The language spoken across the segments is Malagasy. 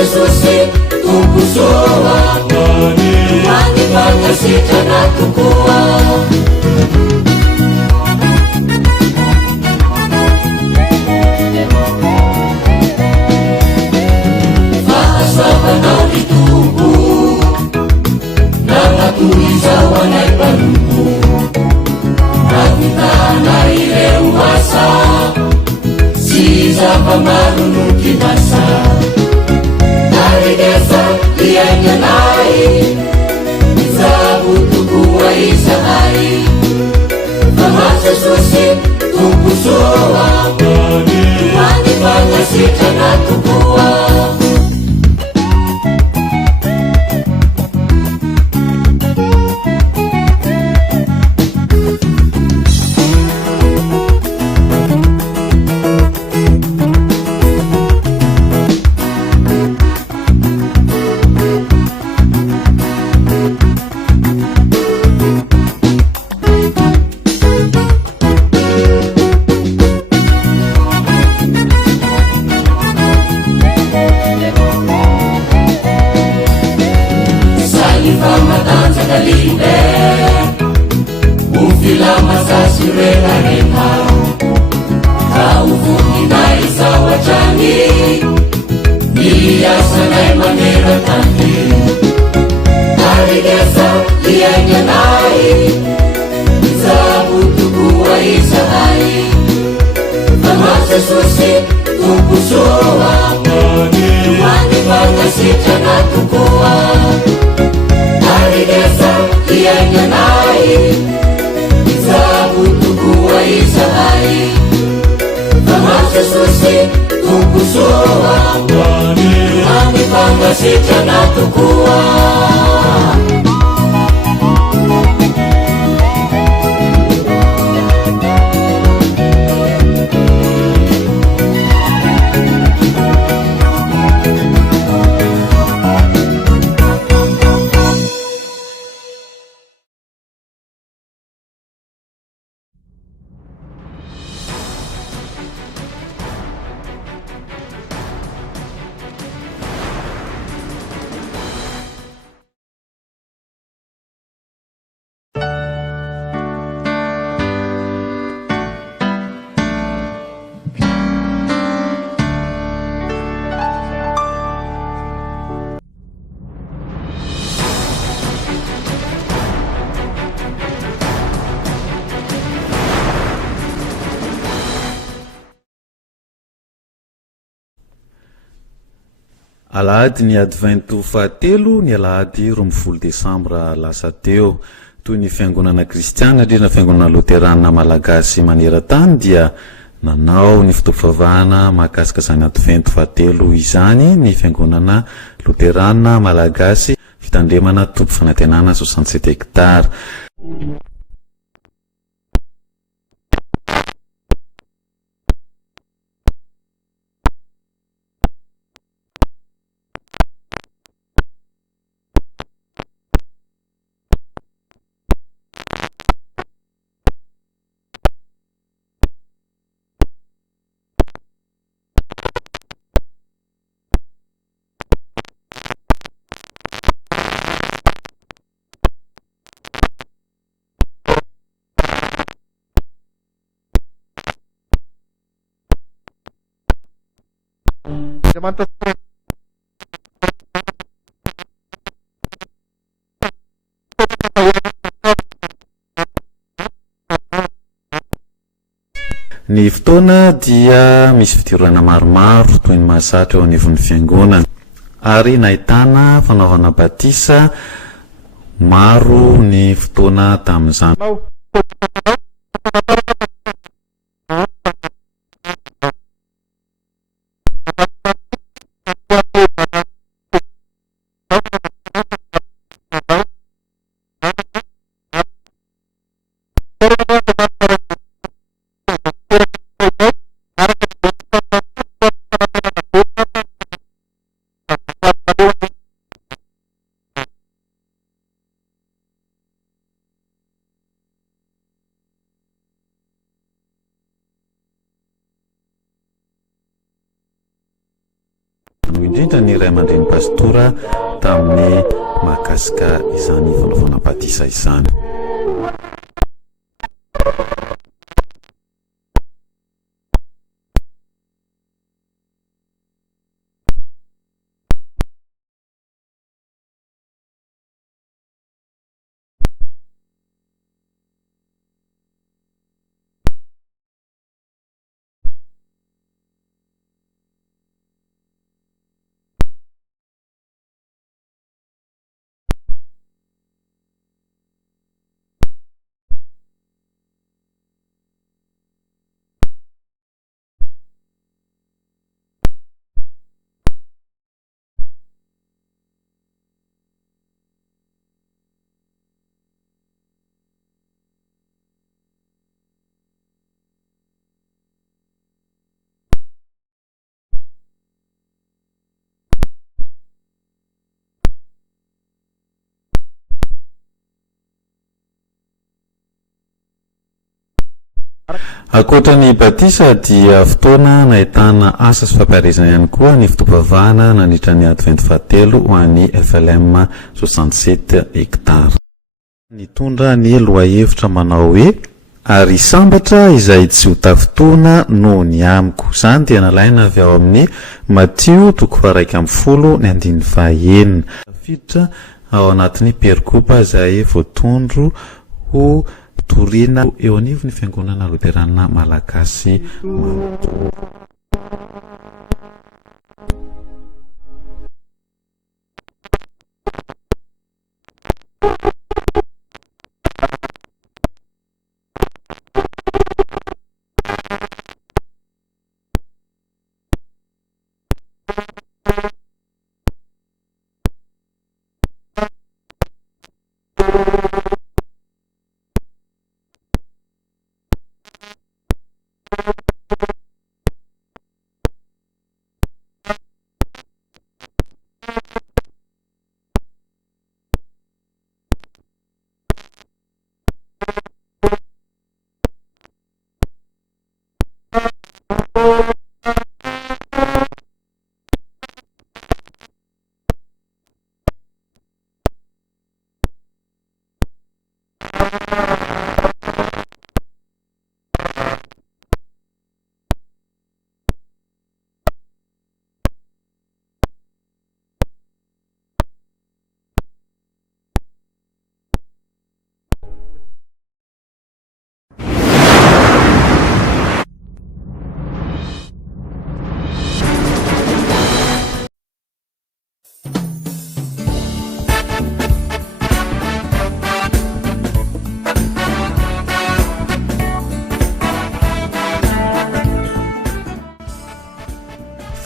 Jesosy tompo soa manipakasitrana tokoa fahasoavanao ny tompo nanatoy izao anay mpanompo navitana ireo asa sy zava-maro no ty masa naregesa iainanay mizabotokoa Izahay fama Jesosy tompo soa manipakasitrana tokoa Alahady ny ady 23 ny alahady 20 Desambra lasa teo toy ny fiangonana kristiana na fiangonana Loterana-Malagasy maneran-tany dia nanao ny fitopavahana mahakasika zany ady 23 izany ny fiangonana Loterana-Malagasy fitandremana topo fanantenana 67 hektara. Ny fotoana dia misy fidirana maromaro toy ny mahasatra eo anivon'ny fiangonana ary nahitana fanaovana batisa maro ny fotoana tamin'izany. indrindra ny ray aman-dreny pastora tamin'ny mahakasika izany fanaovana batisa izany. Akoatra ny batisa dia fotoana nahitana asa sy fampiarezana ihany koa ny fitopavahana nandritra ny ady 27 ho an'ny ZFLM 67 hektara. Nitondra ny loahevitra manao hoe ary sambatra izay tsy ho tafitona no ny amiko. Izany dia nalaina avy ao amin'ny Matio 1:10 tafiditra ao anatin'ny perikopa izay voatondro ho torina eo anivo ny fiangonana Loterana-Malagasy maro.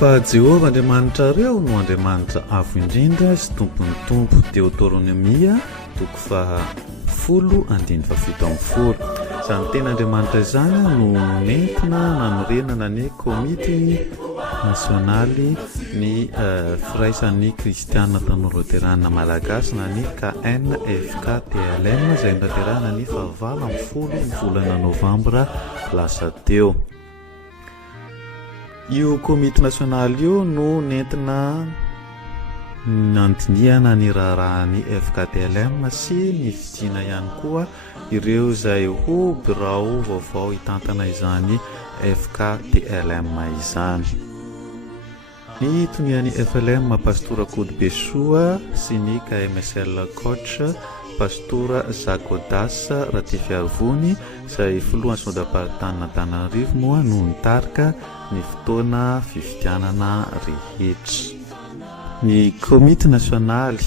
Fa Jehovah Andriamanitra reo no Andriamanitra avo indrindra sy tompon'ny tompo. Deuteronomia 10:7. Izany tena Andriamanitra izany no nentina nanorenana ny komity nasionaly ny firaisan'ny kristiana tano Loterana-Malagasy na ny KNFKTLM izay naterana ny 9 ny volana Novambra lasa teo. Io komity nasionaly io no nentina nandiniana ny raharahany FKTLM sy ny fidina ihany koa ireo izay ho birao vaovao hitantana izany FKTLM izany. Ny tonian'ny FLM pastora Kodbesoa sy ny KMSL coach pastora Zakodas Ratifiarvony izay filohan'ny sodapartana Antananarivo moa no nitarika ny fotoana fifidianana rehetra. Ny komity nasionaly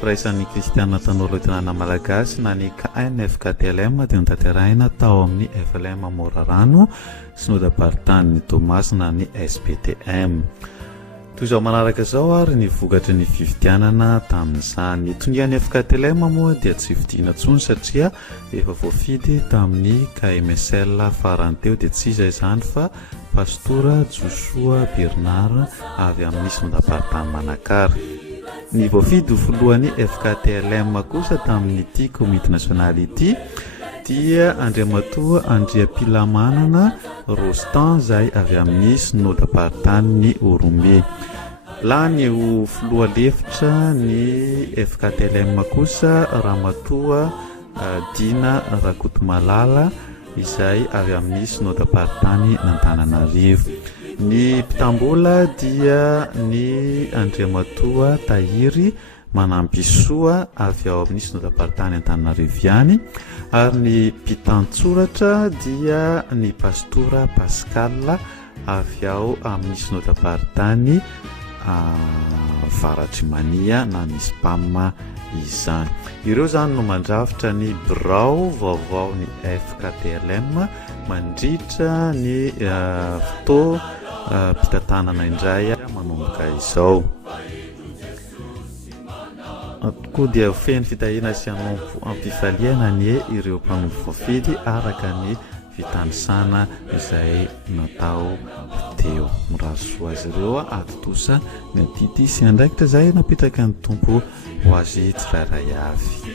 firaisan'ny kristiana tano Loterana-Malagasy na ny KNFKTLM dia notanterahina tao amin'ny FLM Morarano synodapartan'ny Tomas na ny SPTM. Toy izao manaraka izao ary ny vokatry ny fifidianana tamin'izany. Tonian'ny FKTLM moa dia tsy fidiana intsony satria efa voafidy tamin'ny KMSL farany teo dia tsy izay izany fa pastora Joshua Bernard avy amin'ny sodapartany Manakary. Ny voafidy voalohan'ny FKTLM kosa tamin'ity komity nasionaly ity dia Andriamatoa Andriapilamanana Rostan izay avy amin'ny sodapartany Orombe. la ny ho filoha lefitra ny FKTLM kosa ramatoa Dina Rakotomalala izay avy amin'ny synodam-paritany n'Antananarivo. Ny mpitambola dia ny Andriamatoa Tahiry manampisoa avy ao amin'ny synodam-paritany Antananariviany, ary ny mpitantsoratra dia ny pastora Pascal avy ao amin'ny synodam-paritany Varatrimania na ny Spam izany. Ireo zany no mandrafitra ny birao vaovao ny FKTLM mandritra ny mpitantanana indray manomboka izao. Koa dia feny fitahina sy ampifaliana ny ireo mpanompo fidy araka ny fitandrisana izay natao teo. Mirasoa azy ireo atotosa ny atity sy andraikitra izay napetraka ny tompo ho azy tsirairay avy.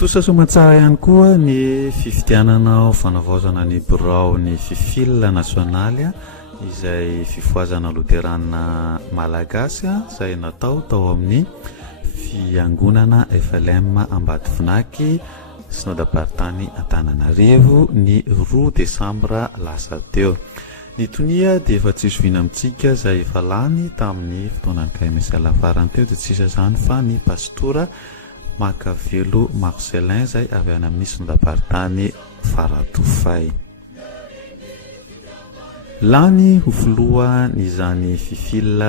Tosasomatsara ihany koa ny fifidianana fanavaozana ny birao ny fifil nasionaly izay fifoazana Loterana-Malagasy izay natao tao amin'ny fiangonana ZFLM Ambadifinaky synodam-paritany Antananarivo ny 2 Desambra lasa teo. Ny tonia dia efa tsisy vina amintsika izay efa lany tamin'ny fotoanany KMSL farany teo, dia tsisy zany fa ny pastora Makavelo Marcelin zay avy any amin'ny synodam-paritany Faratofay. Lany ho filoha izany fifil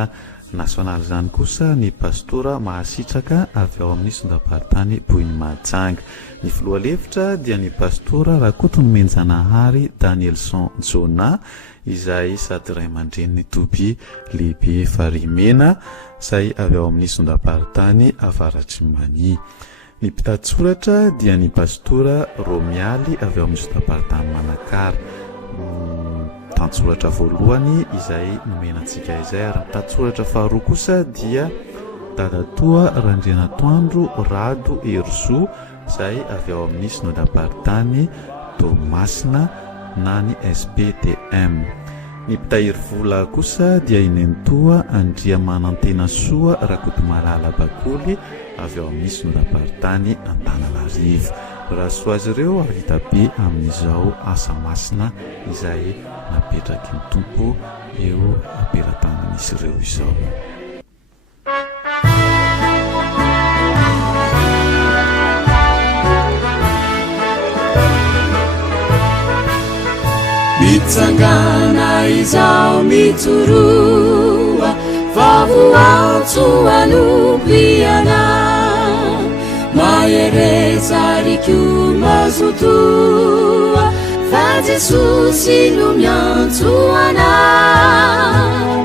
nasionaly zany kosa ny pastora mahasitraka avy ao amin'ny synodam-paritany Bohinimajanga. Ny filoha lefitra dia ny pastora Rakotomenjanahary Danielson Jona izay sady ray aman-dreniny Toby lehibe Farimena izay avy ao amin'ny synodam-paritany Varatrimania. Ny mpitantsoratra dia ny pastora Romialy avy ao amin'ny synodam-paritany Manakara. Tantsoratra voalohany izay nomenantsika izay, ary tantsoratra faharoa kosa dia Dadatoa Randrianatoandro Rado Erzo izay avy ao amin'ny synodam-paritany Tomasina na ny SPTM. Ny mpitahiry vola kosa dia inentoa Andriamanantena Soa Rakotomalala Bakoly avy ao amin'ny synodam-paritany Antananarivo. Rasoa azy ireo ary hita be amin'izao asa masina izay napetraky ny tompo eo ampelantanan'izy ireo izao. Mitsangana Izaho mitsoroa vaovao tsoanompiana mahereza rikio mazotoa fa Jesosy no miantsoana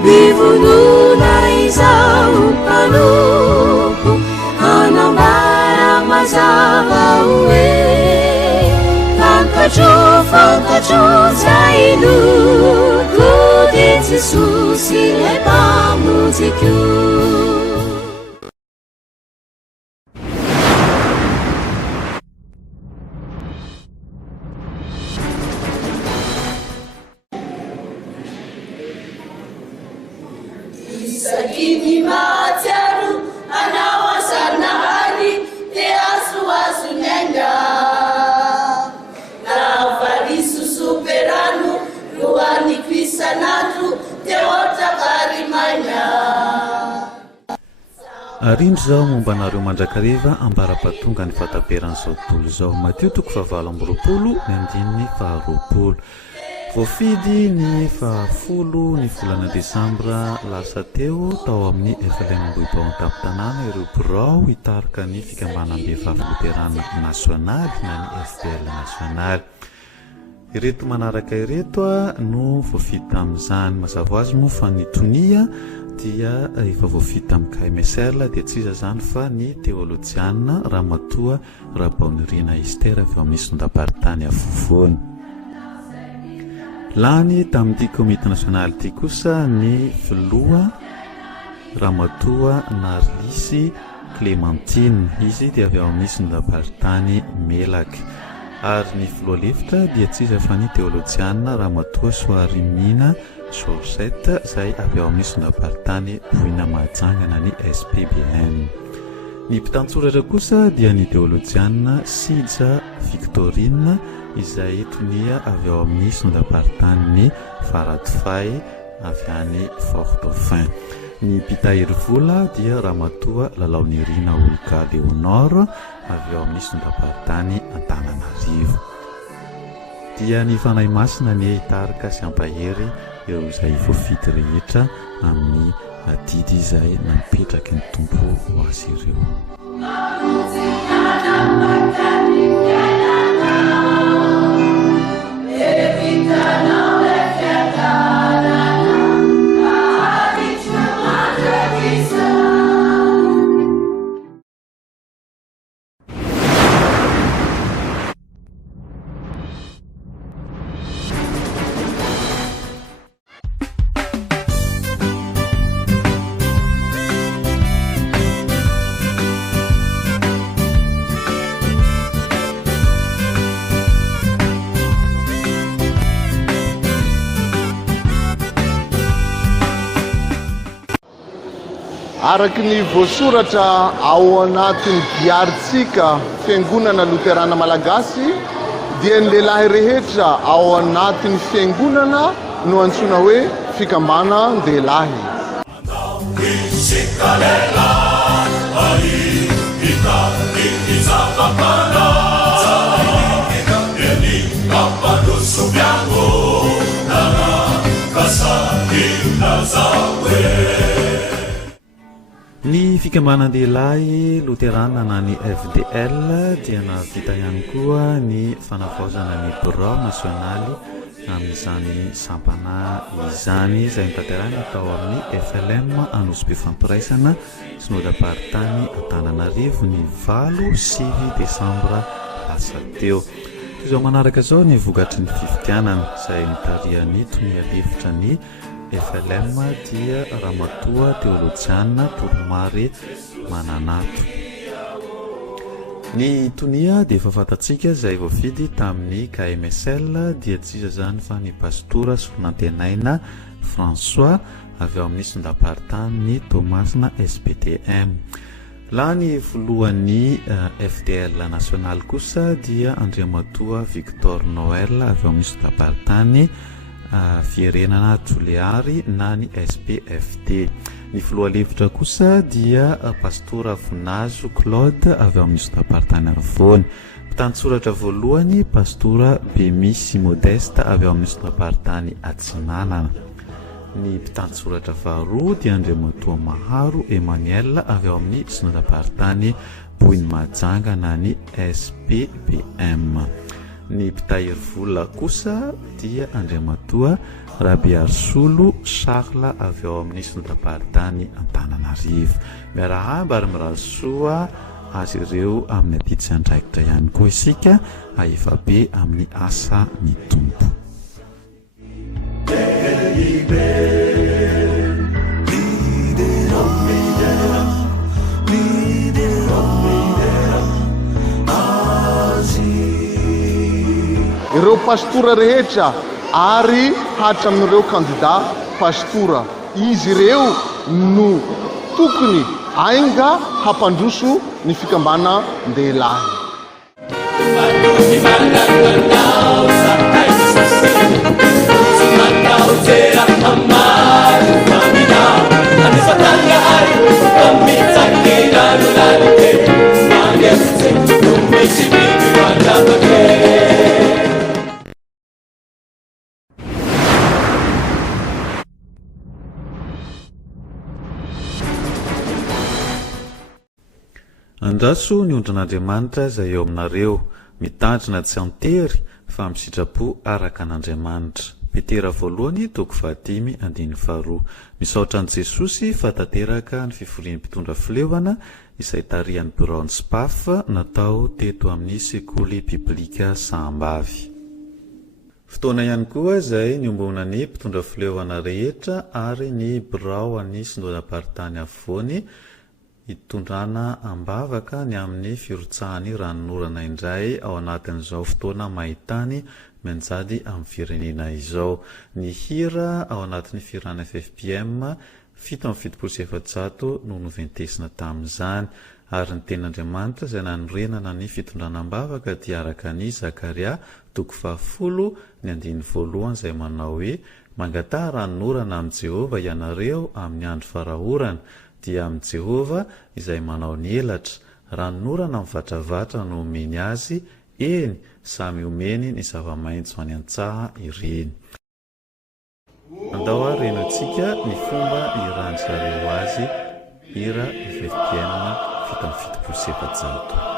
mivonona Izaho mpanompo hanambara mazava hoe Fantatro zay loko dia Jesosy ilay mpamojiko. Isaky mahatsiaro anao an-Sanahary dia azoazo ny aina. Ravariso soperano roany kwisanandro teo arindro zao momba anareo mandrakariva ambara-patonga ny fataperan'izao tontolo izao matio toko fahavalo amby roapolo ny andininy faharoapolo voafidy ny fahafolo ny volana desambra lasa teo tao amin'ny ZFLM Vaovao an-tampon-tanàna ireo birao hitarika ny fikambanam-behivavy Loterana-Nasionaly na ny ZFL nasionaly. Ireto manaraka ireto no voafidy tamin'izany mazava azy moa fa ny tonia dia efa voafidy tamin'ny KMSL dia tsy iza zany fa ny teolojiana ramatoa Rabaonirina Estera avy amin'ny sondam-paritany afovoany. Lany tamin'ity komite nasionaly ity kosa ny filoha ramatoa Narlisy Clémentine, izy dia avy amin'ny sondam-paritany Melaky. Ary ny filoha lefitra dia tsy iza fa ny teolojiana ramatoa Soarimina Georgette izay avy ao amin'ny sondam-paritany Boina Mahajangana ny SPBM. Ny mpitantsoratra kosa dia ny teolojiana Sija Victorine izay tonia avy ao amin'ny sondam-paritany ny Faradofay avy any Fort-Dauphin. Ny mpitahiry vola dia ramatoa Lalaonirina Olga Leonore avy ao amin'ny sondam-paritany Antananarivo. Dia ny fanahy masina ny hitarika sy ampahery ireo izay voafidy rehetra amin'ny didy izay napetraky ny tompo ho azy ireo. Araky ny voasoratra ao anatin'ny diaritsika fiangonana Loterana-Malagasy dia ny lehilahy rehetra ao anatin'ny fiangonana no antsoina hoe fikambana-dehilahy. Ny fikambanan-dehilahy Loterana na ny FDL dia nahavita ihany koa ny fanavaozana ny birao nasionaly amin'izany sampana izany izay nitanterahana tao amin'ny ZFLM Anosy Fampiraisana synodam-paritany Antananarivo ny 8 Desambra lasa teo. Izao manaraka zao ny vokatry ny fifidianana izay nitariany tonia lefitra ny ZFLM dia ramatoa teolojiana Toromary Mananato. Ny tonia dia efa fantatsika izay voafidy tamin'ny KMSL dia tsy iza zany fa ny pastora sonantenaina François avy ao amin'ny sondam-paritany ny Tomasina SPTM. La ny voalohan'ny FDL nasionaly kosa dia Andriamatoa Victor Noël avy ao amin'ny sondam-paritany Firenana Juliari na ny SPFD. Ny filoha lefitra kosa dia pastora Vonazo Claude avy amin'ny sondam-paritany Avony. Mpitantsoratra voalohany pastora Bemisy Modeste avy amin'ny sondam-paritany Atsinanana. Ny mpitantsoratra faharoa dia Andriamatoa Maharo Emmanuel avy amin'ny sondam-paritany Boina Mahajangana ny SPBM. Ny mpitahiry vola kosa dia Andriamatoa Rabiarsolo Charles avy ao amin'ny sondam-paritany Antananarivo. Miarahaba ary mirasoa azy ireo amin'ny aty tsy andraikitra ihany koa isika aefa be amin'ny asa ny tompo. Ireo pastora rehetra ary hatra amin'ireo kandida pastora, izy ireo no tokony ainga hampandroso ny fikambana-dehilahy. Maro andraso ny ondrin'andriamanitra izay eo aminareo mitandrina tsy antery fa misitrapo araka an'andriamanitra. Petera voalohany toko 5:1-2 misaotra an' Jesosy fa tanteraka ny fiforian'ny mpitondra filevana izay tarihan'ny biraon'ny spaf natao teto amin'ny sekoly biblika Sahambavy. Fotoana ihany koa izay niombona ny mpitondra filevana rehetra ary ny birao any Sindona-paritany afovoany hitondrana ambavaka ny amin'ny firotsahany ranonorana indray ao anatin'izao fotoana mahitany manjady amin'ny firenena izao. Ny hira ao anatin'ny firana FFPM 770 no noventesina tamin'izany ary ny ten'Andriamanitra izay nanorenana ny fitondrana ambavaka dia araka ny Zakaria toko 10:1 izay manao hoe mangatà ranonorana amin'ny Jehovah ianareo amin'ny andro farahorana dia amin'ny Jehovah izay manao ny elatra, ranonorana mivatravatra no omeny azy, eny samy omeny ny zava-maitso any an-tsaha ireny. Andao ary renoantsika ny fomba iran'zareo azy hira FFPM 770.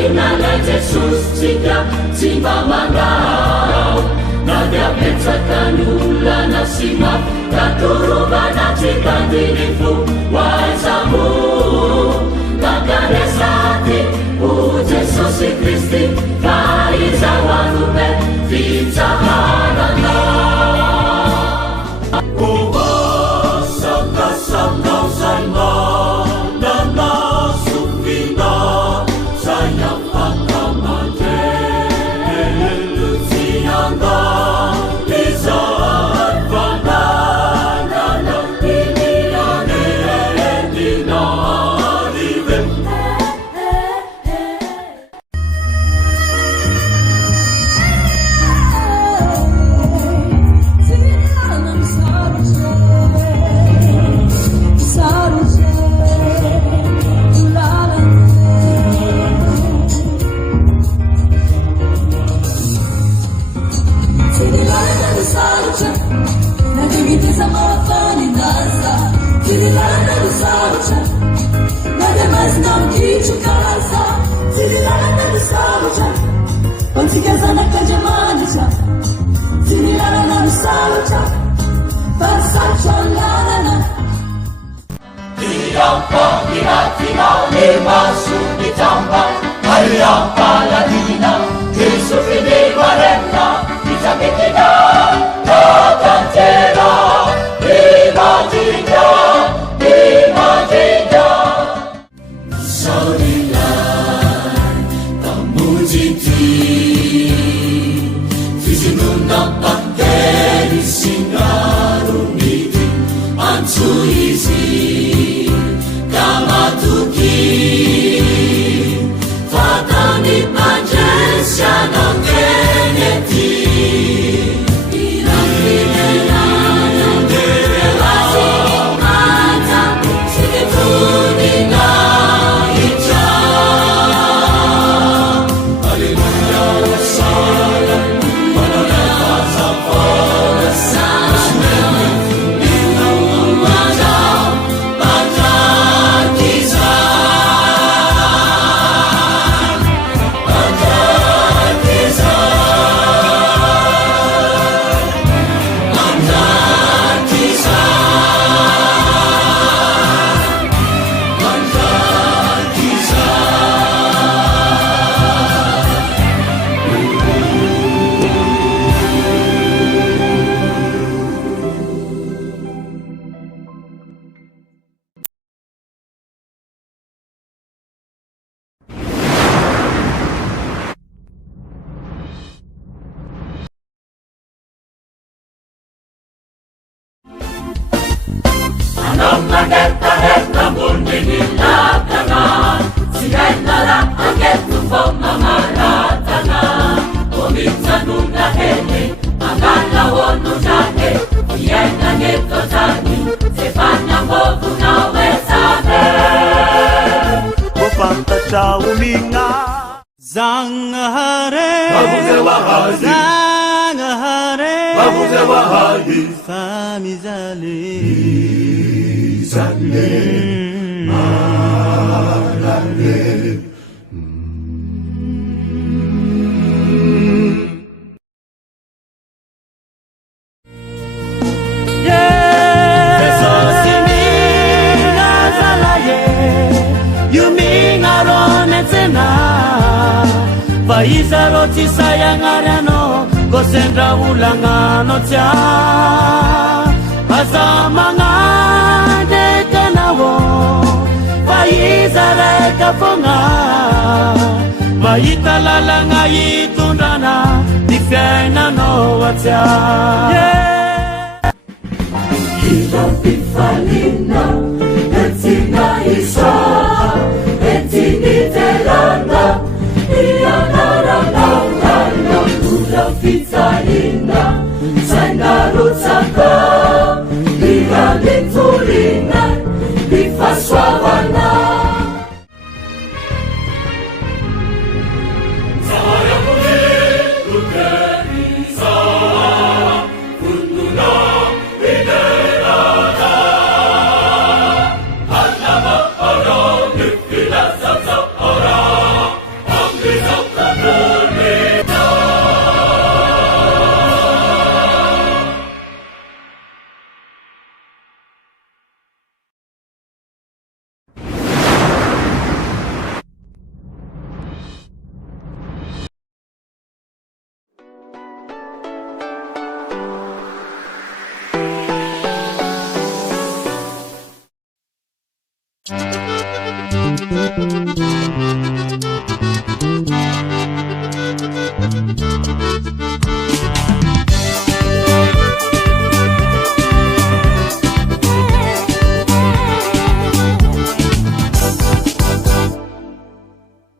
Aminana Jesus tsika tsy mba mandao na dia petsakan'olona na sy mafy katorovana tsy tandinifo hoaizamo takaresady o Jesosy Kristy fa izaho anome fitsaharana sakasakao zay manana sofina zay afaka mandrelo tsy anda izay fananana iniane dinarive Izaro ti sayangarano kosendra ulangano tia azamanga dekanawo paizare kafonga maitalala itundrana difiainano atia Ilapifalina etina isa etinitelana ianareo fitarina sainarutsaka ialitulina difaswava